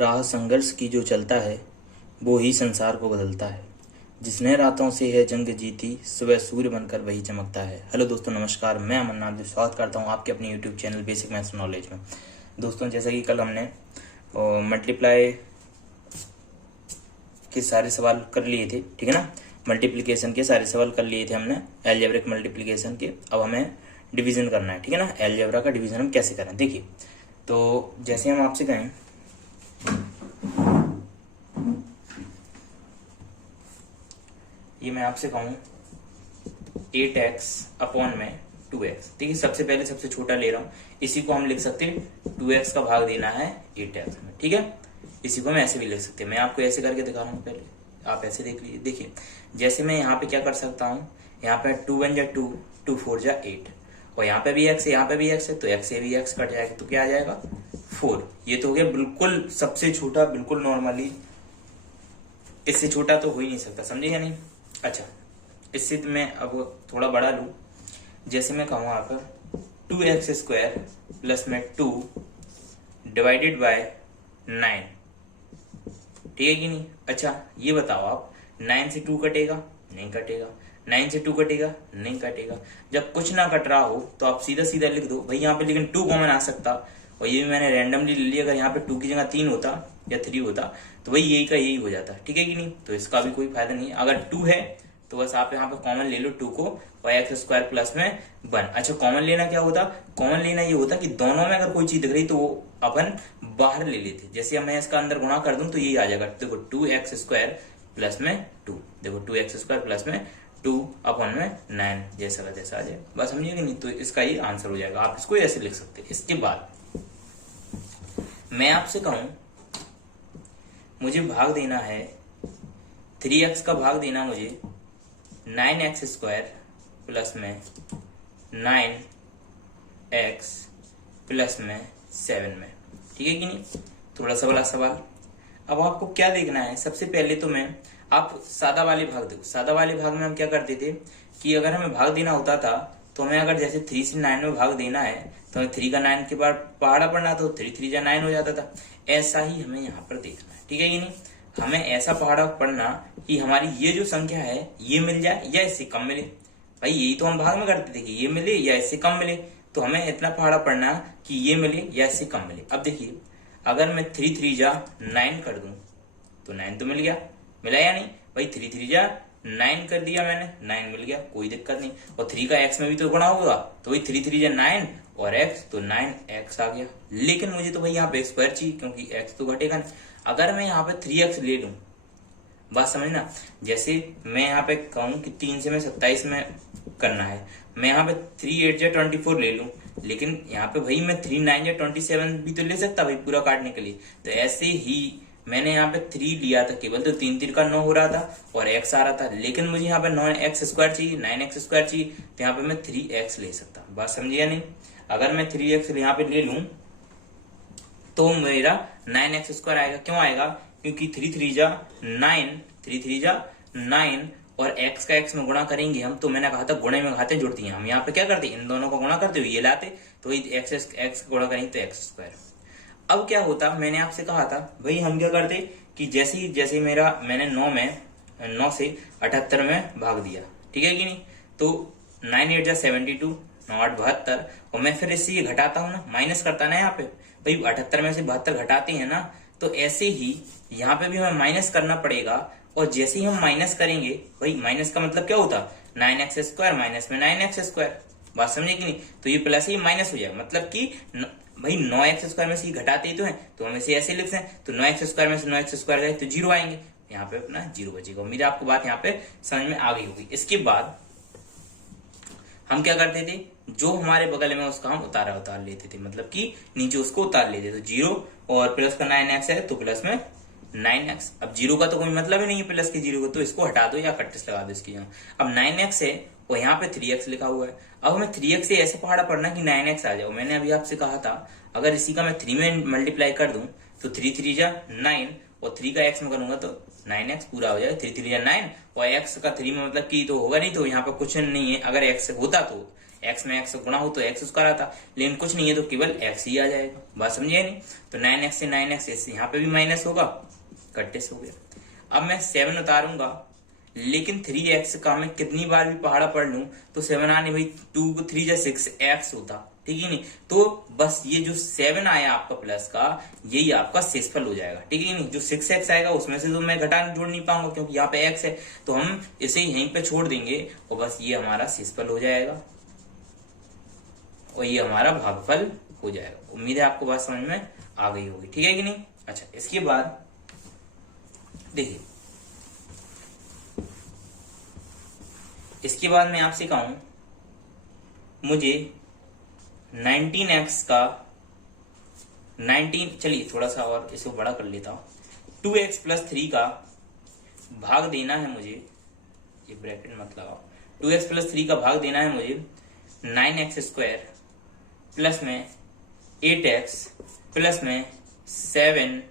राह संघर्ष की जो चलता है वो ही संसार को बदलता है। जिसने रातों से है जंग जीती सुबह सूर्य बनकर वही चमकता है। हेलो दोस्तों, नमस्कार। मैं अमरनाथ स्वागत करता हूँ आपके अपने YouTube channel basic maths knowledge में। दोस्तों, जैसा कि कल हमने मल्टीप्लाई के सारे सवाल कर लिए थे, ठीक है ना। मल्टीप्लिकेशन के सारे सवाल कर लिए थे हमने, अलजेब्रिक मल्टीप्लिकेशन के। अब हमें डिवीजन करना है, ठीक है ना। अलजेब्रा का डिवीजन हम कैसे करें, देखिए। तो जैसे हम आपसे कहें ये मैं आपसे कहूँ 8x अपॉन में 2x, ठीक है। सबसे पहले सबसे छोटा ले रहा हूँ, इसी को हम लिख सकते हैं 2x का भाग देना है 8x में, ठीक है। इसी को हम ऐसे भी लिख सकते हैं। मैं आपको ऐसे करके दिखा रहा हूँ, पहले आप ऐसे देख लीजिए। देखिए, जैसे मैं यहाँ पे क्या कर सकता हूँ, यहाँ पे 2 1 जा 2, 2 4 जा 8, और यहाँ पे भी x है, यहाँ पे भी x है, तो x से भी x कट जाएगा, तो क्या आ जाएगा 4। ये तो हो गया बिल्कुल सबसे छोटा, बिल्कुल नॉर्मली। इससे छोटा तो हो ही नहीं सकता, समझे या नहीं। अच्छा, इससे मैं अब थोड़ा बड़ा लू। जैसे मैं कहूँ आकर 2x² प्लस में 2 डिवाइडेड बाय 9, ठीक है कि नहीं। अच्छा, ये बताओ आप, 9 से 2 कटेगा? नहीं कटेगा। 9 से 2 कटेगा? नहीं कटेगा। जब कुछ ना कट रहा हो तो आप सीधा सीधा लिख दो भाई यहाँ पे, लेकिन 2 कॉमन आ सकता, और ये भी मैंने रैंडमली ले लिया। अगर यहाँ पे 2 की जगह 3 होता या 3 होता तो भाई यही का यही हो जाता, ठीक है कि नहीं। तो इसका भी कोई फायदा नहीं है। अगर 2 है तो बस आप यहाँ पे कॉमन ले लो 2 को, और x² प्लस में 1। अच्छा, कॉमन लेना क्या होता? कॉमन लेना ये होता कि दोनों में अगर कोई चीज दिख रही तो वो अपन बाहर ले लेते। जैसे मैं इसका अंदर गुणा कर दूं तो यही आ जाएगा। देखो 2x² प्लस में 2, देखो 2x² प्लस में 2 अपॉन में 9, जैसा का जैसा आ जाए, बस समझिए कि नहीं। तो इसका ये आंसर हो जाएगा। आप इसको ऐसे लिख सकते हैं। इसके बाद मैं आपसे कहूं मुझे भाग देना है 3x का भाग देना मुझे 9x² प्लस में 9x प्लस में 7 में, ठीक है कि नहीं। थोड़ा सा बड़ा सवाल। अब आपको क्या देखना है, सबसे पहले तो मैं आप सादा वाले भाग देखो। सादा वाले भाग में हम क्या करते थे कि अगर हमें भाग देना होता था तो हमें अगर जैसे 3 से 9 में भाग देना है तो हमें 3 का 9 के बाद पहाड़ा पढ़ना, तो 3 3 जा 9 हो जाता था। ऐसा ही हमें यहाँ पर देखना है, ठीक है कि नहीं। हमें ऐसा पहाड़ा पढ़ना कि हमारी ये जो संख्या है ये मिल जाए या इससे कम मिले। भाई यही तो हम भाग में करते थे कि ये मिले या इससे कम मिले, तो हमें इतना पहाड़ा पढ़ना कि ये मिले या इससे कम मिले। अब देखिए, अगर मैं 3 3 जा 9 कर दूं तो 9 तो मिल गया, मिला या नहीं भाई। 3 3 जा 9 कर दिया मैंने, 9 मिल गया, कोई दिक्कत नहीं। और 3 का x में भी तो गुणा होगा, तो वही 3 3 जा 9 और x, तो 9x आ गया। लेकिन मुझे तो भाई यहाँ पे स्क्वायर चाहिए, क्योंकि x तो घटेगा नहीं। अगर मैं यहाँ पे 3x ले लूं, बात समझना। जैसे मैं यहाँ पे कहूँ कि 3 से मैं 27 में करना है, मैं यहाँ पे 3 8 जा 24 ले लूं, लेकिन यहाँ पे भाई मैं 3 9 जा 27 भी तो ले सकता भाई पूरा काटने के लिए। तो ऐसे ही मैंने यहाँ पे 3 लिया था केवल, तो 3 3 का 9 हो रहा था और x आ रहा था। लेकिन मुझे यहाँ पे 9x² चाहिए, 9x² चाहिए, तो यहाँ पे मैं 3x ले सकता। बात समझिए या नहीं। अगर मैं 3x यहाँ पे ले लूं तो मेरा 9x² आएगा। क्यों आएगा? क्योंकि 3 3 जा 9, 3 3 जा 9 और x का x में गुणा करेंगे हम, तो मैंने कहा था गुणे में घाते जुड़ती हैं। हम यहाँ पे क्या करते हैं, इन दोनों को गुणा करते हुए ये लाते, तो x गुणा करेंगे तो x²। अब क्या होता, मैंने आपसे कहा था भाई हम क्या करते कि जैसे जैसे मैंने 9 से 78 में भाग दिया, ठीक है कि नहीं। तो 9 8 जा 72, 9 8 72, और मैं फिर इससे ये घटाता हूँ ना, माइनस करता ना। यहाँ पे भाई 78 में से 72 घटाते हैं ना, तो ऐसे ही यहाँ पे भी हमें माइनस करना पड़ेगा। और जैसे ही हम माइनस करेंगे, भाई माइनस का मतलब क्या होता, 9x² माइनस में 9x², बात समझे कि नहीं। तो ये प्लस ही माइनस हो जाएगा, मतलब कि भाई 9x² में से घटाते ही तो है, तो हम इसे ऐसे लिखते हैं। तो 9x² में से 9x² गए तो 0 आएंगे, यहाँ पे अपना 0 बचेगा। उम्मीद है आपको बात यहाँ पे समझ में आ गई होगी। इसके बाद हम क्या करते थे, जो हमारे बगल में उसका हम उतार लेते थे, मतलब कि नीचे उसको उतार लेते। तो 0 और प्लस का 9x है तो प्लस में 9x। अब 0 का तो कोई मतलब ही नहीं है प्लस के 0 को, तो इसको हटा दो या कट्टिस लगा दो इसकी यहाँ। अब 9x है और यहाँ पे 3x लिखा हुआ है। अब हमें 3x से ऐसे पहाड़ा पढ़ना कि 9x आ जाओ। मैंने अभी आपसे कहा था अगर इसी का मैं 3 में मल्टीप्लाई कर दूं तो 3 3 जा 9 और 3 का x में करूंगा तो 9x पूरा हो जाएगा। 3 3 जा 9 और x का 3 में मतलब कि तो होगा नहीं, तो यहाँ पर कुछ नहीं है। अगर x होता तो एक्स में एक्स गुणा हो तो एक्स स्क्वायर आता, लेकिन कुछ नहीं है तो केवल एक्स ही आ जाएगा। बात समझिए नहीं? तो 9x से 9x यहाँ पे भी माइनस होगा, कट्टे से हो गया। अब मैं 7 उतारूंगा, लेकिन 3x का मैं कितनी बार भी पहाड़ा पढ़ लूं तो 7 आने भाई 2 को 3 जा 6x होता, ठीक है नहीं? तो बस ये जो 7 आया आपका प्लस का, यही आपका शेषफल हो जाएगा, ठीक है नहीं? जो 6x आएगा उसमें से तो मैं घटा जोड़ नहीं पाऊंगा क्योंकि यहाँ पे x है, तो हम इसे यहीं पे छोड़ देंगे और बस ये हमारा शेषफल हो जाएगा और ये हमारा भागफल हो जाएगा। उम्मीद है आपको बात समझ में आ गई होगी, ठीक है कि नहीं? अच्छा, इसके बाद देखिए, इसके बाद मैं आपसे कहूं मुझे 19x का 19, चलिए थोड़ा सा और इसे बड़ा कर लेता हूं, 2x प्लस 3 का भाग देना है मुझे, ये ब्रैकेट मत लगाओ, 2x प्लस 3 का भाग देना है मुझे 9x स्क्वायर प्लस में 8x प्लस में 7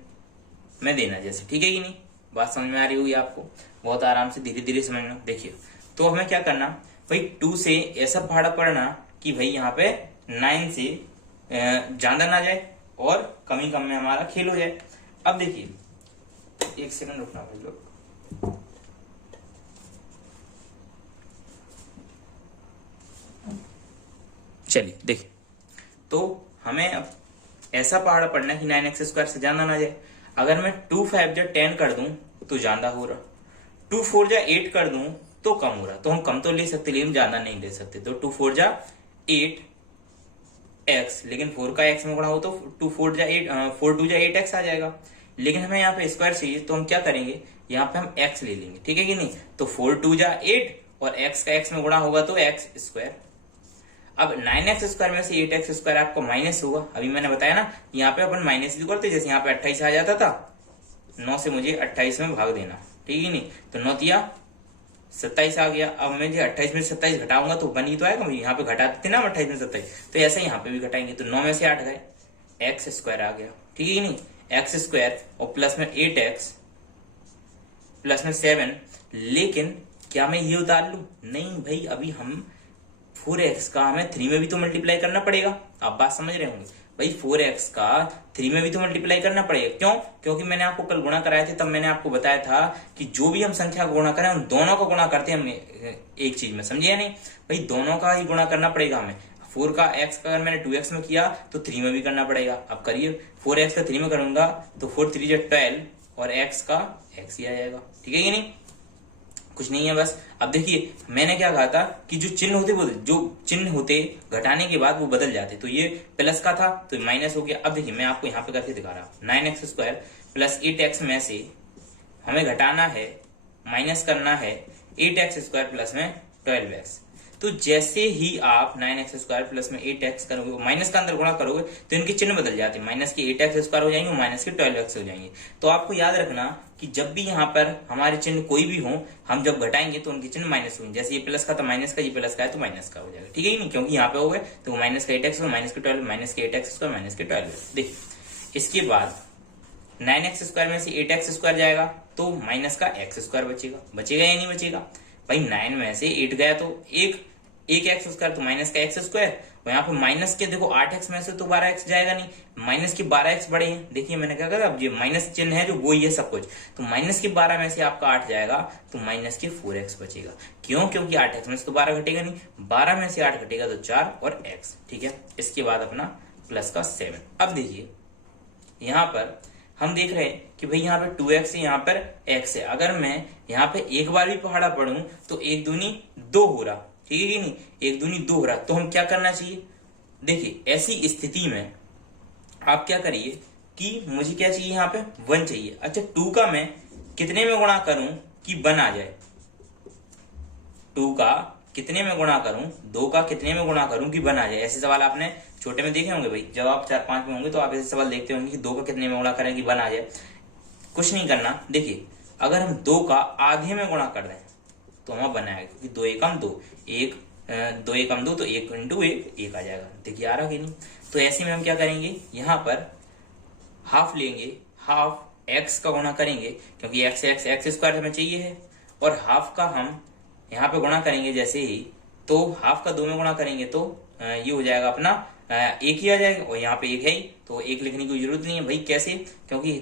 में देना, जैसे, ठीक है कि नहीं? बात समझ में आ रही होगी आपको? बहुत आराम से धीरे धीरे समझना। देखिए, तो हमें क्या करना भाई, 2 से ऐसा पहाड़ा पड़ना कि भाई यहाँ पे 9 से ज्यादा ना जाए और कमी कम में हमारा खेल हो जाए। अब देखिए, एक सेकंड रुकना भाई लोग, चलिए देखिए, तो हमें अब ऐसा पहाड़ा पड़ना कि 9x स्क्वायर से ज्यादा ना जाए। अगर मैं 2 5 जा 10 कर दूं तो ज्यादा हो रहा, 2 4 जा 8 कर दूं तो कम हो रहा। तो हम कम तो ले सकते लेकिन ज्यादा नहीं ले सकते। तो 2 4 जा 8x, लेकिन 4 का x में गुणा हो तो 2 4 जा 8, 4 2 जा 8x आ जाएगा। लेकिन हमें यहाँ पे स्क्वायर चाहिए तो हम क्या करेंगे, यहाँ पे हम x ले लेंगे, ठीक है कि नहीं? तो 4 2 जा 8 और x का x में गुणा होगा तो x स्क्वायर। अब 9x स्क्वायर में से 8x स्क्वायर आपको माइनस होगा, अभी मैंने बताया ना, यहाँ पे अपन माइनस भी करते, जैसे यहाँ पे 28 आ जाता था, 9 से मुझे 28 में भाग देना, ठीक है नहीं? तो 9 तिया 27 आ गया। अब मैं 28 में 27 घटाऊंगा तो 1 ही तो आएगा, यहाँ पे घटाते थे ना 28 में 27, तो ऐसा यहाँ पे भी घटाएंगे। तो 9 में से 8 गए, एक्स स्क्वायर आ गया, ठीक है नहीं? एक्स स्क्वायर और प्लस में 8x प्लस में 7। लेकिन क्या मैं ये उतार लू? नहीं भाई, अभी हम 4x का हमें 3 में भी तो मल्टीप्लाई करना पड़ेगा। आप बात समझ रहे होंगे भाई, 4x का 3 में भी तो मल्टीप्लाई करना पड़ेगा। क्यों? क्योंकि मैंने आपको कल गुणा कराए थे, तब मैंने आपको बताया था कि जो भी हम संख्या को गुणा करें उन दोनों को गुणा करते हैं हम एक चीज में, समझिए नहीं भाई? दोनों का ही गुणा करना पड़ेगा हमें। 4 का x का अगर मैंने 2x में किया तो 3 में भी करना पड़ेगा। अब करिए, 4x का 3 में करूंगा तो 4 3 जा 12 और x का x ही आ जाएगा, ठीक है कि नहीं? कुछ नहीं है बस। अब देखिए, मैंने क्या कहा था कि जो चिन्ह होते घटाने के बाद वो बदल जाते, तो ये प्लस का था तो माइनस हो गया। अब देखिए, मैं आपको यहाँ पे करके दिखा रहा हूं, 9x स्क्वायर प्लस 8x में से हमें घटाना है, माइनस करना है 8x स्क्वायर प्लस में 12x। तो जैसे ही आप 9x स्क्वायर प्लस में 8x करोगे, माइनस का अंदर गुणा करोगे तो इनके चिन्ह बदल जाते हैं, माइनस के 8x स्क्वायर हो जाएंगे और माइनस के 12x हो जाएंगे। तो आपको याद रखना कि जब भी यहाँ पर हमारे चिन्ह कोई भी हो, हम जब घटाएंगे तो उनके चिन्ह माइनस होंगे। जैसे ये प्लस का था माइनस का, ये प्लस का है तो माइनस का हो जाएगा, ठीक है नहीं? क्योंकि यहाँ पे हो गए तो माइनस का 8x और माइनस के 12, माइनस के 8x स्क्वायर माइनस के 12। देखिए, इसके बाद 9x स्क्वायर में से 8x स्क्वायर जाएगा तो माइनस का x स्क्वायर बचेगा या नहीं बचेगा? भाई 9 में से 8 गया तो एक एक्स स्क्वायर तो माइनस का एक्स स्क्वायर, और यहाँ पे माइनस के देखो 8x में से तो 12x जाएगा नहीं, माइनस के 12x बड़े हैं। देखिए मैंने क्या कहा, अब ये माइनस चिन्ह है जो वो ही है सब कुछ, तो माइनस के 12 में से आपका 8 जाएगा तो माइनस के 4x बचेगा। क्यों? क्योंकि 8x में से तो 12 घटेगा नहीं, 12 में से 8 घटेगा तो 4 और x, ठीक है? इसके बाद अपना प्लस का 7। अब देखिए, यहाँ पर हम देख रहे हैं कि भाई यहाँ पे 2x है, यहाँ पर x है। अगर मैं यहाँ पे एक बार भी पहाड़ा पढ़ूं तो 1 दूनी 2 हो रहा, ठीक है कि नहीं? 1 दूनी 2 हो रहा। तो हम क्या करना चाहिए? देखिए, ऐसी स्थिति में आप क्या करिए कि मुझे क्या चाहिए, यहाँ पे 1 चाहिए। अच्छा, 2 का मैं कितने में गुणा करूं कि 1 आ जाए? 2 का कितने में गुणा करूं, 2 का कितने में गुणा करूं कि 1 आ जाए? ऐसे सवाल आपने छोटे में देखे होंगे भाई, जब आप 4 5 में होंगे तो आप ऐसे सवाल देखते होंगे कि 2 का कितने में गुणा करें कि 1 आ जाए। कुछ नहीं करना। देखिए, अगर हम 2 का आधे में गुणा कर दें तो हमें 1 आएगा, क्योंकि 2 एकम 2, 2 एकम 2 तो 1 इंटू 1 आ जाएगा। देखिए आ रहा कि नहीं? तो ऐसे में हम क्या करेंगे, यहाँ पर हाफ लेंगे, हाफ x का गुणा करेंगे क्योंकि x स्क्वायर हमें चाहिए है, और हाफ का हम यहाँ पे गुणा करेंगे जैसे ही तो हाफ का 2 में गुणा करेंगे तो ये हो जाएगा अपना 1 ही आ जाएगा, और यहाँ पे 1 है ही तो 1 लिखने की जरूरत नहीं है भाई। कैसे? क्योंकि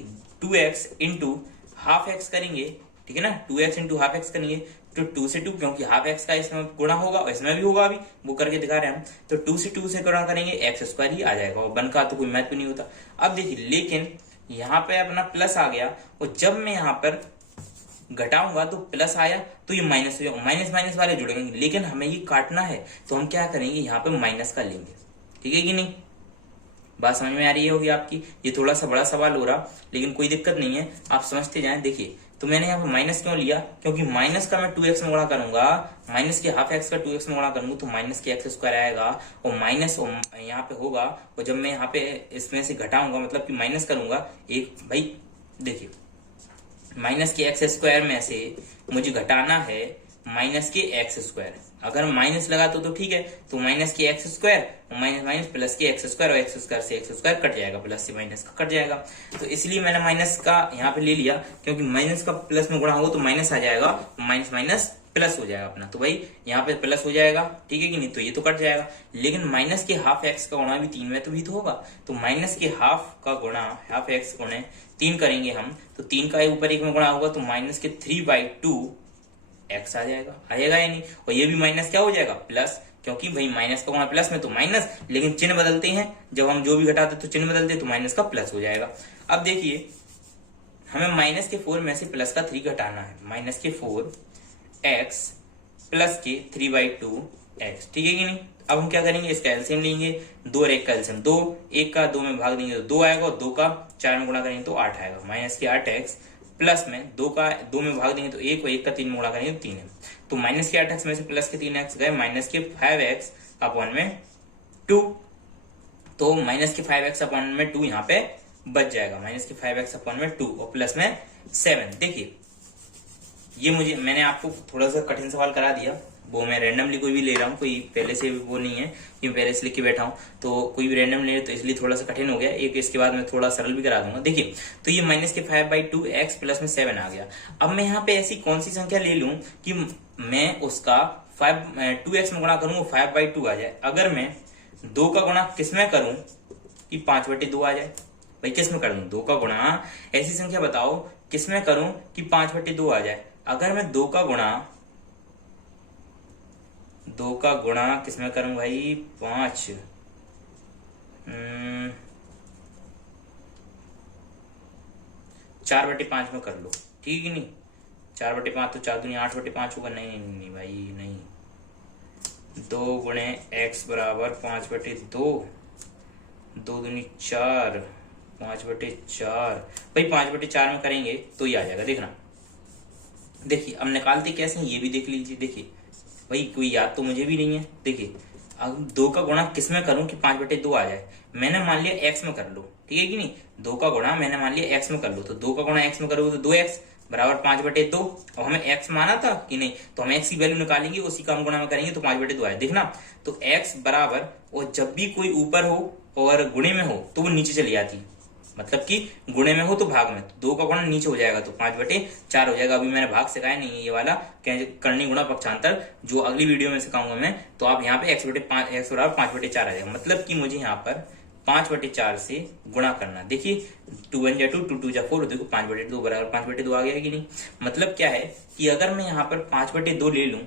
2x इंटू हाफ एक्स करेंगे, ठीक है ना, 2x इंटू हाफ एक्स करेंगे तो 2 से 2, क्योंकि हाफ एक्स का इसमें गुणा होगा और इसमें भी होगा, अभी वो करके दिखा रहे हैं हम। तो 2 से 2 से गुणा करेंगे एक्स स्क्वायर ही आ जाएगा, और 1 का तो कोई महत्व नहीं होता। अब देखिए, लेकिन यहाँ पे अपना प्लस आ गया, और जब मैं यहाँ पर घटाऊंगा तो प्लस आया तो ये माइनस हो जाएगा, माइनस माइनस वाले जुड़ेंगे, लेकिन हमें ये काटना है तो हम क्या करेंगे, यहाँ पे माइनस का लेंगे। ठीक है कि नहीं? बात समझ में आ रही होगी आपकी? ये थोड़ा सा बड़ा सवाल हो रहा, लेकिन कोई दिक्कत नहीं है, आप समझते जाएं। देखिए, तो मैंने यहाँ पे माइनस क्यों लिया, क्योंकि माइनस का मैं 2x में गुणा करूंगा, माइनस के हाफ एक्स का 2x में गुणा करूंगा तो माइनस के एक्स स्क्वायर आएगा, और माइनस यहाँ पे होगा, और जब मैं यहाँ पे इसमें से घटाऊंगा मतलब कि माइनस करूंगा एक, भाई देखिए, माइनस के एक्स स्क्वायर में से मुझे घटाना है माइनस के एक्स स्क्वायर। अगर माइनस लगा तो ठीक है, तो माइनस के x square minus minus plus के एक्स स्क्वायर, और एक्स स्क्वायर से एक्स स्क्वायर कट जाएगा, प्लस से माइनस का कट जाएगा। तो इसलिए मैंने माइनस का यहाँ पे ले लिया, क्योंकि माइनस का प्लस में गुणा होगा तो माइनस आ जाएगा, माइनस माइनस प्लस हो जाएगा अपना, तो भाई यहाँ पे प्लस हो जाएगा। ठीक है कि नहीं? तो ये तो कट जाएगा, लेकिन माइनस के हाफ एक्स का गुणा भी 3 में तो भी तो होगा, तो माइनस के हाफ का गुणा हाफ एक्स गुणे 3 करेंगे हम, तो 3 का ऊपर 1 में गुणा होगा तो माइनस के 3/2 एक्स आ जाएगा, आएगा या नहीं? और ये भी माइनस क्या हो जाएगा, प्लस, क्योंकि भाई माइनस का गुणा प्लस में तो माइनस, लेकिन चिन्ह बदलते हैं, जब हम जो भी घटाते तो चिन्ह बदलते तो माइनस का प्लस हो जाएगा। अब देखिए, हमें माइनस के 4 में से प्लस का 3 घटाना है, माइनस के 4 एक्स प्लस के 3/2 एक्स। ठीक है कि नहीं? अब हम क्या करेंगे, इसका एलसीएम लेंगे, 2 और 1 का एलसीएम 2, 1 का 2 में भाग देंगे तो 2 आएगा, और 2 का 4 में गुणा करेंगे तो 8 आएगा, माइनस के 8 एक्स प्लस में 2 का 2 में भाग देंगे तो 1, और 1 का 3 में गुणा करेंगे तो 3 है। तो माइनस के 8 एक्स में से प्लस के 3 एक्स गए, माइनस के 5 एक्स अपॉन में 2, तो माइनस के 5 एक्स अपॉन में 2 यहाँ पे बच जाएगा, माइनस के 5 एक्स अपॉन में 2 और प्लस में 7। देखिए, ये मैंने आपको थोड़ा सा कठिन सवाल करा दिया, वो मैं रैंडमली कोई भी ले रहा हूँ, कोई पहले से वो नहीं है कि मैं पहले से लिख के बैठा हूँ, तो कोई भी रैंडम ले, तो इसलिए थोड़ा सा कठिन हो गया। एक इसके बाद मैं थोड़ा सरल भी करा दूंगा। देखिए, तो ये माइनस के 5/2 एक्स प्लस में 7 आ गया। अब मैं यहाँ पे ऐसी कौन सी संख्या ले लूं कि मैं उसका 2x में गुणा करूँ 5/2 आ जाए। अगर मैं 2 का गुणा किस में करूं कि 5/2 आ जाए, भाई किस में कर दूं 2 का गुणा, ऐसी संख्या बताओ किस में करूं कि 5/2 आ जाए। अगर मैं 2 का गुणा किस में करूं भाई, 5, 4/5 में कर लो, ठीक है नहीं? 4/5 तो 4 दूनी 8/5 होगा, नहीं भाई नहीं, 2 गुणे एक्स बराबर 5/2, 2 दूनी 4, 5/4, भाई 5/4 में करेंगे तो ये आ जाएगा। देखना, देखिए अब निकालते कैसे हैं ये भी देख लीजिए। देखिए भाई कोई याद तो मुझे भी नहीं है। देखिए अब 2 का गुणा किस में करूं कि 5/2 आ जाए, मैंने मान लिया x में कर लो, ठीक है कि नहीं? 2 का गुणा मैंने मान लिया x में कर लो, तो 2 का गुणा x में करोगे तो 2x बराबर 5/2। अब हमें x माना था कि नहीं, तो हम x की वैल्यू निकालेंगे, उसी का हम गुणा में करेंगे तो 5/2 आए। देखना, तो x बराबर, और जब भी कोई ऊपर हो और गुणे में हो तो वो नीचे चली आती, मतलब कि गुणे में हो तो भाग में, तो 2 का गुणा नीचे हो जाएगा तो 5/4 हो जाएगा। अभी मैंने भाग सिखाया नहीं है ये वाला करनी गुणा पक्षांतर, जो अगली वीडियो में सिखाऊंगा मैं। तो आप यहाँ पे x बराबर 5/4 आ जाएगा, मतलब कि मुझे यहाँ पर 5/4 से गुणा करना। देखिए 2 1 जा 2, 2 2 जा 4, देखो 5/2 बराबर 5/2 आ गया है कि नहीं? मतलब क्या है कि अगर मैं यहाँ पर 5/2 ले लूं,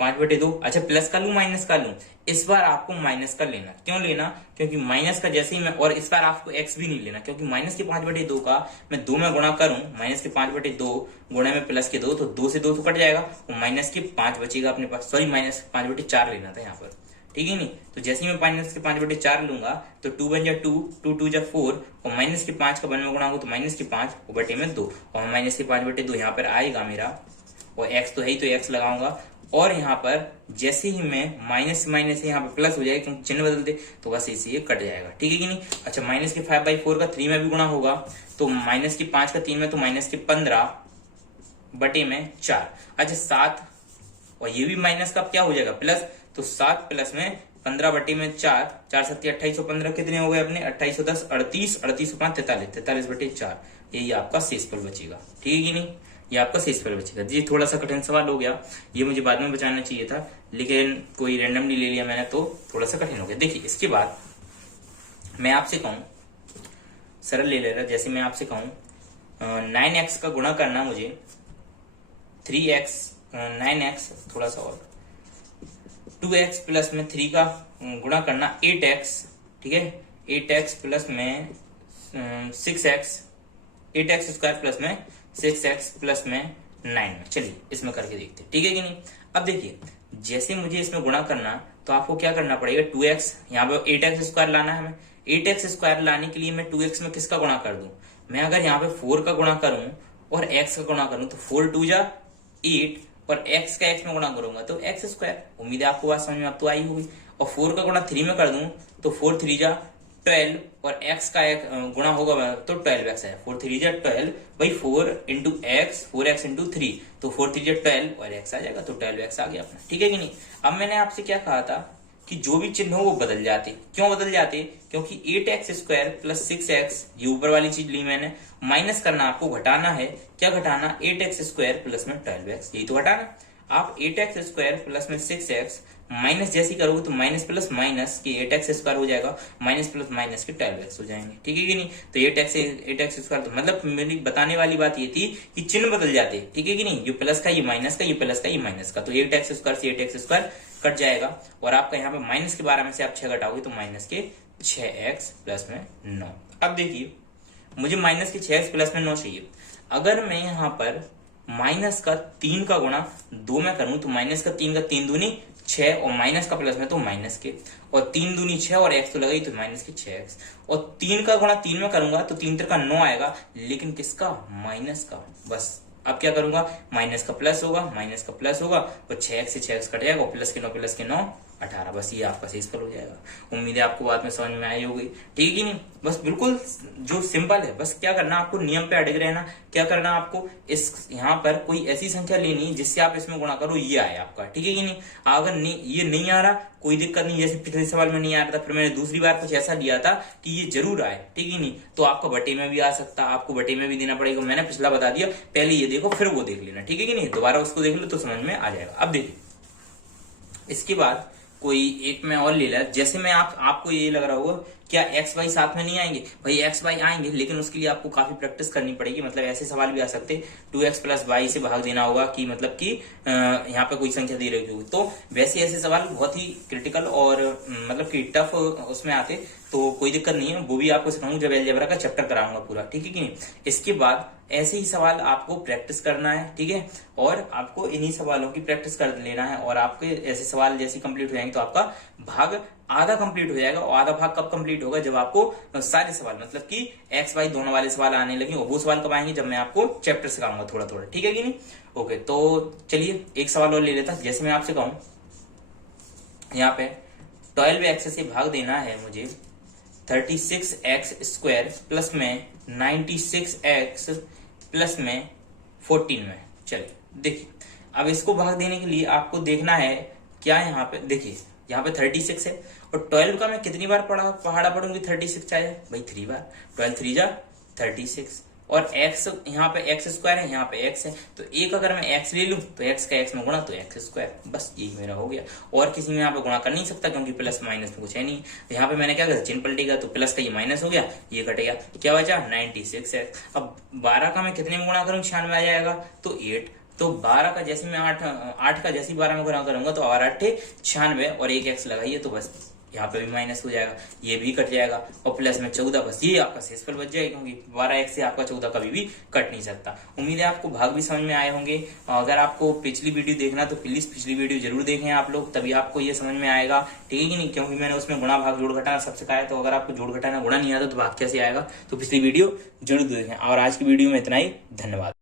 5/2, अच्छा प्लस का लूं माइनस का लूं, इस बार आपको माइनस का लेना। क्यों लेना? क्योंकि माइनस का जैसे ही मैं, और इस बार आपको एक्स भी नहीं लेना, क्योंकि माइनस के 5/2 का मैं 2 में गुणा करूं, माइनस के 5/2 गुणे में प्लस के 2, तो 2 से 2 तो कट जाएगा, और माइनस के 5 बचेगा अपने पास, सॉरी माइनस 5/4 लेना था यहाँ पर, ठीक है नहीं? तो जैसे ही मैं माइनस के 5/4 लूंगा तो 2 1 जा 2, 2 2 जा 4, और माइनस के 5 का 1 में गुणा होगा तो माइनस के 5 बटे में 2, और माइनस के 5/2 यहाँ पर आएगा मेरा, और एक्स तो है ही, तो एक्स लगाऊंगा। और यहाँ पर जैसे ही मैं माइनस माइनस यहाँ पे प्लस हो जाएगा, क्योंकि चिन्ह बदलते, तो बस इसी ये कट जाएगा, ठीक है कि नहीं? अच्छा माइनस के 5/4 का 3 में भी गुणा होगा, तो माइनस के 5 का 3 में, तो माइनस के 15 बटे में 4, अच्छा 7, और ये भी माइनस का क्या हो जाएगा प्लस, तो 7 प्लस में 15 बटे में 4, 4 7 28 15 कितने हो गए अपने 28 10 38, 38 5 43, 43/4, यही आपका शेषफल बचेगा, ठीक है कि नहीं? ये आपका शेषफल बचेगा। जी थोड़ा सा कठिन सवाल हो गया, ये मुझे बाद में बचाना चाहिए था, लेकिन कोई रैंडमली ले लिया मैंने तो थोड़ा सा कठिन हो गया। देखिए इसके बाद मैं आपसे कहूं, सरल ले ले रहा, जैसे मैं आपसे कहूं 9x का गुणा करना मुझे 3x 9x थोड़ा सा और 2x प्लस में 3 का गुणा करना 8x, ठीक है 8x प्लस में 6x 8x स्क्वायर प्लस में 6x प्लस में 9 में। चलिए इसमें करके देखते हैं, ठीक है कि नहीं। अब देखिए जैसे मुझे इसमें गुणा करना तो आपको क्या करना पड़ेगा, 2x यहाँ पे 8x स्क्वायर लाना है हमें। 8x स्क्वायर लाने के लिए मैं 2x में किसका गुणा कर दूं, मैं अगर यहाँ पे 4 का गुणा करूं और x का गुणा करूं तो 4 2 जा 8 और x का x में गुणा करूंगा तो x स्क्वायर। उम्मीद है आपको बात समझ में अब तो आई होगी। और 4 का गुणा 3 में कर दूं तो 4 3 जा 12 और x का गुणा होगा तो 12x है। 4 3 जा 12 भाई 4 इंटू एक्स 4x इंटू 3 तो 4 3 जा 12 और x आ जाएगा तो 12x आ गया अपना, ठीक है कि नहीं। अब मैंने आपसे क्या कहा था कि जो भी चिन्ह हो वो बदल जाते। क्यों बदल जाते, क्योंकि 8x स्क्वायर प्लस 6x ये ऊपर वाली चीज ली मैंने, माइनस करना आपको घटाना है। क्या घटाना, 8x स्क्वायर प्लस में 12x, यही तो घटाना। आप 8x स्क्वायर प्लस में 6x माइनस जैसी करोगे तो माइनस प्लस माइनस की 8x स्क्वायर हो जाएगा, माइनस प्लस माइनस के 12x हो जाएंगे, ठीक है कि नहीं। तो 8x स्क्वायर तो मतलब मेरी बताने वाली बात ये थी कि चिन्ह बदल जाते, ठीक है कि नहीं। ये प्लस का ये माइनस का, ये प्लस का ये माइनस का, तो 8x स्क्वायर से 8x स्क्वायर कट जाएगा और आपका यहाँ पे माइनस के 12 में से आप 6 घटाओगे तो माइनस के 6x प्लस में 9। अब देखिए मुझे माइनस के 6x प्लस में 9 चाहिए। अगर मैं यहाँ पर माइनस का 3 का गुणा 2 में करूं तो माइनस का 3 का 3 दूनी 6 और माइनस का प्लस में तो माइनस के, और 3 दूनी 6 और x तो लगाई तो माइनस के 6x, और 3 का गुणा 3 में करूंगा तो 3 3 का 9 आएगा, लेकिन किसका, माइनस का। बस अब क्या करूंगा, माइनस का प्लस होगा, माइनस का प्लस होगा और 6x से 6x कट जाएगा और प्लस के 9 18। बस ये आपका शेषफल हो जाएगा। उम्मीद है आपको बात में समझ में आई होगी, ठीक है नहीं। बस बिल्कुल जो सिंपल है, बस क्या करना आपको, नियम पे अड़े रहना। क्या करना आपको, इस यहाँ पर कोई ऐसी संख्या लेनी जिससे आप इसमें गुणा करो ये आए आपका, ठीक है कि नहीं। अगर ये नहीं आ रहा कोई दिक्कत नहीं, जैसे पिछले सवाल में नहीं आ रहा था, फिर मैंने दूसरी बार कुछ ऐसा लिया था कि ये जरूर आए, ठीक है नहीं, तो आपका बटे में भी आ सकता, आपको बटे में भी देना पड़ेगा। मैंने पिछला बता दिया, पहले ये देखो फिर वो देख लेना, ठीक है कि नहीं। दोबारा उसको देख लो तो समझ में आ जाएगा। अब देखिए इसके बाद कोई एक में और ले लिया, जैसे मैं आपको ये लग रहा होगा क्या एक्स वाई साथ में नहीं आएंगे, भाई एक्स वाई आएंगे, लेकिन उसके लिए आपको काफी प्रैक्टिस करनी पड़ेगी। मतलब ऐसे सवाल भी आ सकते, 2x प्लस वाई से भाग देना होगा कि मतलब कि यहाँ पे कोई संख्या दे रही होगी, तो वैसे ऐसे सवाल बहुत ही क्रिटिकल और मतलब कि टफ उसमें आते, तो कोई दिक्कत नहीं है, वो भी आपको सिखाऊंगा जब अलजेब्रा का चैप्टर कराऊंगा पूरा, ठीक है कि नहीं। इसके बाद ऐसे ही सवाल आपको प्रैक्टिस करना है, ठीक है, और आपको इन्हीं सवालों की प्रैक्टिस कर लेना है, और आपके ऐसे सवाल जैसे कंप्लीट हो जाएंगे तो आपका भाग आधा कंप्लीट हो जाएगा। और आधा भाग कब कंप्लीट होगा, जब आपको सारे सवाल मतलब कि एक्स वाई दोनों वाले सवाल आने लगे, और वो सवाल कब आएंगे, जब मैं आपको चैप्टर सिखाऊंगा थोड़ा थोड़ा, ठीक है कि नहीं। ओके, तो चलिए एक सवाल और ले लेता। जैसे मैं आपसे कहूं यहाँ पे 12x से भाग देना है मुझे 36x स्क्वायर प्लस में 96x प्लस में 14 में। चलिए देखिए, अब इसको भाग देने के लिए आपको देखना है क्या, यहाँ पे देखिए यहाँ पे 36 है और 12 का मैं कितनी बार पहाड़ा पढ़ूंगी, 36 आए भाई 3 बार, 12 3 जा 36, और x यहाँ पे x स्क्वायर है, यहाँ पे x है, तो एक अगर मैं x ले लूं तो x का x में गुणा तो x स्क्वायर, बस यही मेरा हो गया। और किसी में यहाँ पे गुणा कर नहीं सकता क्योंकि प्लस माइनस में कुछ है नहीं। तो यहाँ पे मैंने क्या किया, चिन्ह पलटेगा तो प्लस का ये माइनस हो गया, ये कट गया, क्या बचा 96 है। अब 12 का मैं कितने में गुणा करूँ, 96 आ जाएगा तो 8, तो 12 का जैसे मैं 8 का जैसे 12 में गुणा करूंगा तो 8 96 और एक x लगाइए तो बस यहाँ पे भी माइनस हो जाएगा, ये भी कट जाएगा, और प्लस में 14, बस ये आपका शेषफल बच जाएगा, क्योंकि 12x से आपका 14 कभी भी कट नहीं सकता। उम्मीद है आपको भाग भी समझ में आए होंगे। अगर आपको पिछली वीडियो देखना तो प्लीज पिछली वीडियो जरूर देखें आप लोग, तभी आपको ये समझ में आएगा, ठीक है कि नहीं, क्योंकि मैंने उसमें गुणा भाग जोड़ घटाना सब सिखाया। तो अगर आपको जोड़ घटाना गुणा नहीं आता तो भाग कैसे आएगा, तो पिछली वीडियो जरूर देखें। और आज की वीडियो में इतना ही, धन्यवाद।